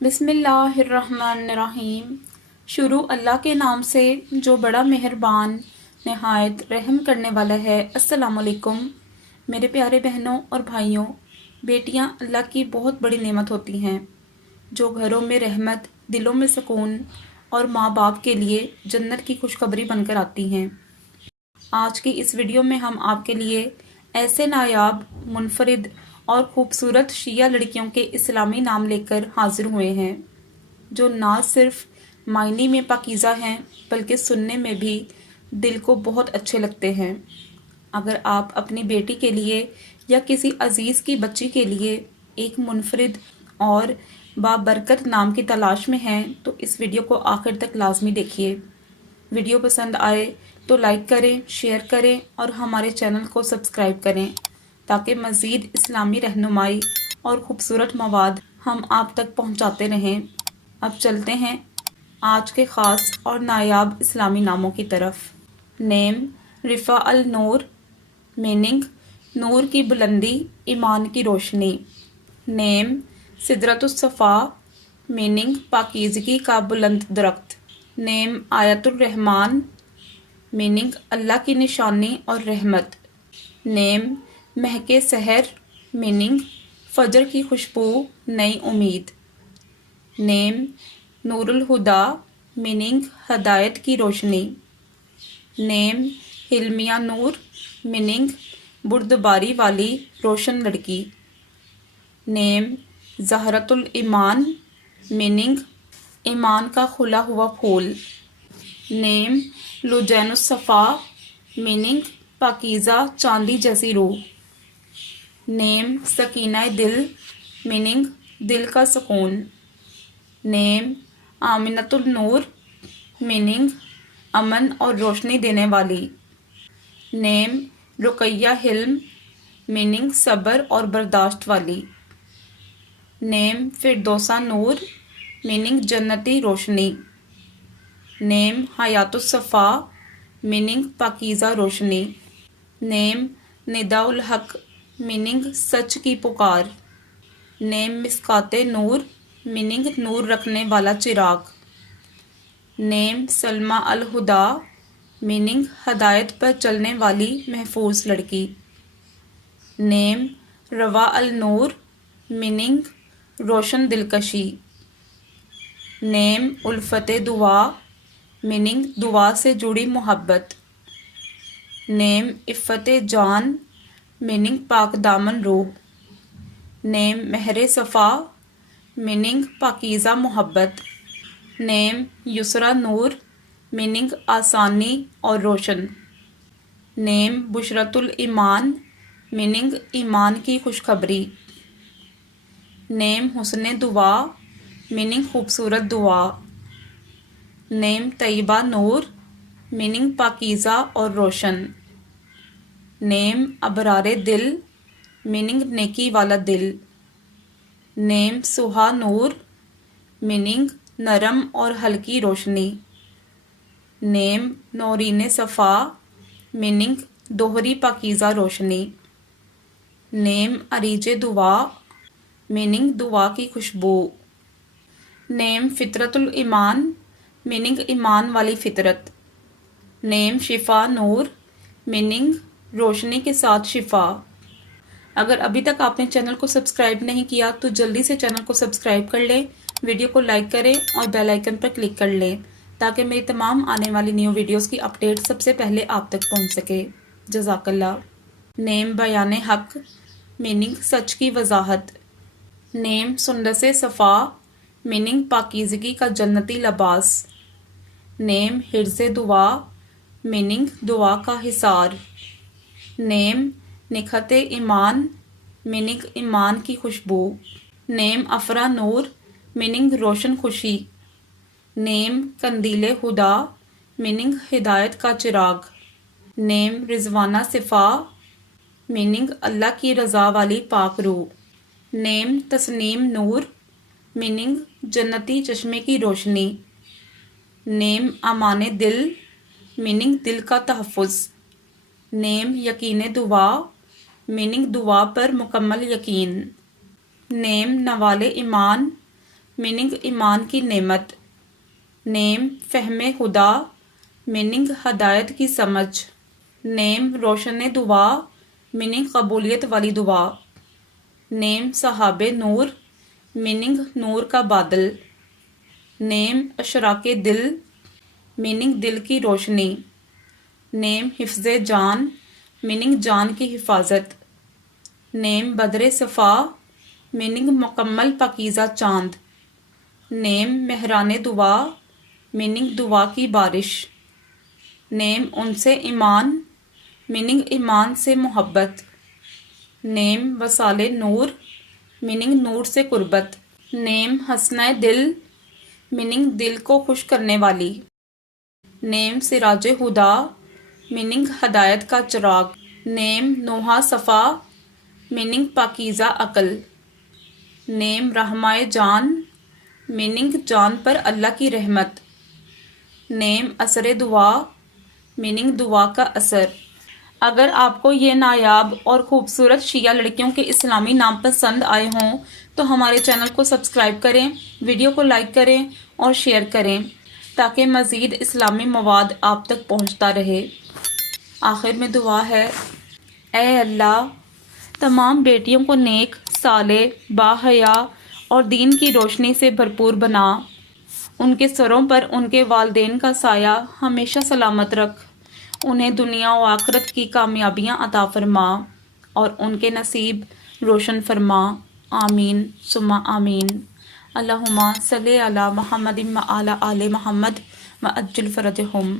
बिस्मिल्लाहिर्रहमानिर्रहीम। शुरू अल्लाह के नाम से जो बड़ा मेहरबान नहायत रहम करने वाला है। अस्सलाम वालेकुम मेरे प्यारे बहनों और भाइयों। बेटियां अल्लाह की बहुत बड़ी नेमत होती हैं जो घरों में रहमत, दिलों में सुकून और माँ बाप के लिए जन्नत की खुशखबरी बनकर आती हैं। आज की इस वीडियो में हम आपके लिए ऐसे नायाब, मुनफरिद और खूबसूरत शिया लड़कियों के इस्लामी नाम लेकर हाजिर हुए हैं जो ना सिर्फ मायने में पाकीज़ा हैं बल्कि सुनने में भी दिल को बहुत अच्छे लगते हैं। अगर आप अपनी बेटी के लिए या किसी अजीज़ की बच्ची के लिए एक मुनफरिद और बाबरकत नाम की तलाश में हैं तो इस वीडियो को आखिर तक लाजमी देखिए। वीडियो पसंद आए तो लाइक करें, शेयर करें और हमारे चैनल को सब्सक्राइब करें ताकि मज़ीद इस्लामी रहनुमाई और ख़ूबसूरत मवाद हम आप तक पहुंचाते रहें। अब चलते हैं आज के ख़ास और नायाब इस्लामी नामों की तरफ। नेम रिफ़ा अल नूर, मीनिंग नूर की बुलंदी, ईमान की रोशनी। नेम सिदरतुस सफ़ा, मीनिंग पाकीज़गी का बुलंद दरख्त। नेम आयतुर रहमान, मीनिंग अल्लाह की निशानी और रहमत। नेम महके सहर, मीनिंग फजर की खुशबू, नई उम्मीद। नेम नूरुल हुदा, मीनिंग हदायत की रोशनी। नेम हिल्मिया नूर, मीनिंग बुर्दबारी वाली रोशन लड़की। नेम जहरतुल ईमान, मीनिंग ईमान का खुला हुआ फूल। नेम लुजैनुस सफ़ा, मीनिंग पाकीज़ा चांदी जैसी रूह। नेम सकीनाए दिल, मीनिंग दिल का सुकून। नेम आमिनतुल नूर, मीनिंग अमन और रोशनी देने वाली। नेम रुकैया हिल्म, मीनिंग सब्र और बर्दाश्त वाली। नेम फिरदौसा नूर, मीनिंग जन्नती रोशनी। नेम हयातुस सफ़ा, मीनिंग पाकीज़ा रोशनी। नेम निदाउल हक, मीनिंग सच की पुकार। नेम मिस्काते नूर, मीनिंग नूर रखने वाला चिराग। नेम सलमा अल हुदा, मीनिंग हदायत पर चलने वाली महफूज लड़की। नेम रवा अल नूर, मीनिंग रोशन दिलकशी। नेम उल्फते दुआ, मीनिंग दुआ से जुड़ी मोहब्बत। नेम इफ़्फ़ते जान, मीनिंग पाक दामन रूह। नेम महरे सफ़ा, मीनिंग पाकीज़ा मोहब्बत। नेम युसरा नूर, मीनिंग आसानी और रोशन। नेम बुशरतुल ईमान, मीनिंग ईमान की खुशखबरी। नेम हुस्ने दुआ, मीनिंग खूबसूरत दुआ। नेम तैयबा नूर, मीनिंग पाकीज़ा और रोशन। नेम अबरारे दिल, मीनिंग नेकी वाला दिल। नेम सुहा नूर, मीनिंग नरम और हल्की रोशनी। नेम नौरीन सफ़ा, मीनिंग दोहरी पाकीज़ा रोशनी। नेम अरीजे दुआ, मीनिंग दुआ की खुशबू। नेम फितरतुल ईमान, मीनिंग ईमान वाली फितरत। नेम शिफा नूर, मीनिंग रोशनी के साथ शिफा। अगर अभी तक आपने चैनल को सब्सक्राइब नहीं किया तो जल्दी से चैनल को सब्सक्राइब कर लें, वीडियो को लाइक करें और बेल आइकन पर क्लिक कर लें ताकि मेरी तमाम आने वाली न्यू वीडियोस की अपडेट सबसे पहले आप तक पहुंच सके। जज़ाकल्लाह। नेम बयाने हक, मीनिंग सच की वजाहत। नेम सुंदसे सफ़ा, मीनिंग पाकीज़गी का जन्नती लिबास। नेम हिर्ज़े दुआ, मीनिंग दुआ का हिसार। नेम निखते ईमान, मीनिंग ईमान की खुशबू। नेम अफरा नूर, मीनिंग रोशन खुशी। नेम कंदीले हुदा, मीनिंग हिदायत का चिराग। नेम रिजवाना सिफा, मीनिंग अल्लाह की रज़ा वाली पाक रूह। नेम तस्नीम नूर, मीनिंग जन्नती चश्मे की रोशनी। नेम अमाने दिल, मीनिंग दिल का तहफ़्फ़ुज़। नेम यकीन दुआ, मीनिंग दुआ पर मुकम्मल यकीन। नेम नवाले ईमान, मीनिंग ईमान की नेमत। नेम फहम खुदा, मीनिंग हदायत की समझ। नेम रोशन दुआ, मीनिंग कबूलियत वाली दुआ। नेम सहाबे नूर, मीनिंग नूर का बादल। नेम अशराके दिल, मीनिंग दिल की रोशनी। नेम हिफ्ज़े जान, मीनिंग जान की हिफाजत। नेम बदरे सफ़ा, मीनिंग मुकम्मल पाकीज़ा चांद। नेम मेहराने दुआ, मीनिंग दुआ की बारिश। नेम उनसे ईमान, मीनिंग ईमान से मोहब्बत। नेम वसाले नूर, मीनिंग नूर से कुर्बत। नेम हसना दिल, मीनिंग दिल को खुश करने वाली। नेम सिराज हुदा, मीनिंग हदायत का चिराग। नेम नोहा सफ़ा, मीनिंग पाकीज़ा अकल। नेम रहमाए जान, मीनिंग जान पर अल्लाह की रहमत। नेम असर दुआ, मीनिंग दुआ का असर। अगर आपको ये नायाब और ख़ूबसूरत शिया लड़कियों के इस्लामी नाम पसंद आए हों तो हमारे चैनल को सब्सक्राइब करें, वीडियो को लाइक करें और शेयर करें ताकि मज़ीद इस्लामी मवाद आप तक पहुंचता रहे। आखिर में दुआ है, ऐ अल्लाह तमाम बेटियों को नेक, साले, बाहया और दीन की रोशनी से भरपूर बना। उनके सरों पर उनके वालिदैन का साया हमेशा सलामत रख। उन्हें दुनिया और आखिरत की कामयाबियाँ अता फरमा और उनके नसीब रोशन फरमा। आमीन सुम्मा आमीन। अल्लाहुम्मा सल्ली अला मुहम्मदिन व अला आले मुहम्मद व अज्जिल फरजहुम।